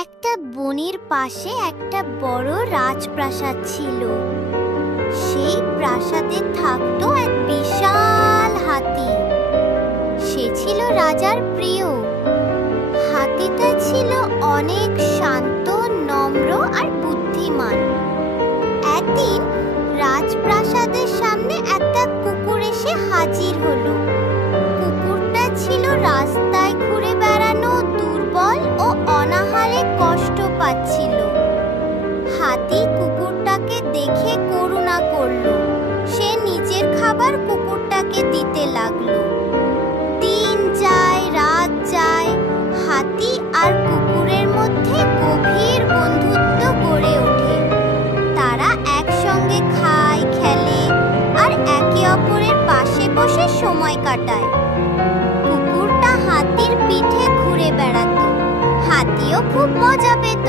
একটা বনের পাশে একটা বড় রাজপ্রাসাদ ছিল। সেই প্রাসাদে থাকতো এক বিশাল হাতি। সে ছিল রাজার প্রিয়। হাতিটা ছিল অনেক শান্ত, নম্র আর বুদ্ধিমান। একদিন রাজপ্রাসাদের সামনে একটা কুকুর এসে হাজির হলো। কুকুরটা ছিল রাস্তায় ঘুরে বেড়ানো, দুর্বল ও অনাহারে কষ্ট পাচ্ছিল। হাতি কুকুরটাকে দেখে করুণা করলো। সে নিজের খাবার কুকুরটাকে দিতে লাগলো। দিন যায়, রাত যায়, হাতি আর কুকুরের মধ্যে গভীর বন্ধুত্ব গড়ে ওঠে। তারা একসঙ্গে খায়, খেলে আর একে অপরের পাশে বসে সময় কাটায়। কুকুরটা হাতির পিঠে ঘুরে বেড়াতো। হাতিও খুব মজা পেত।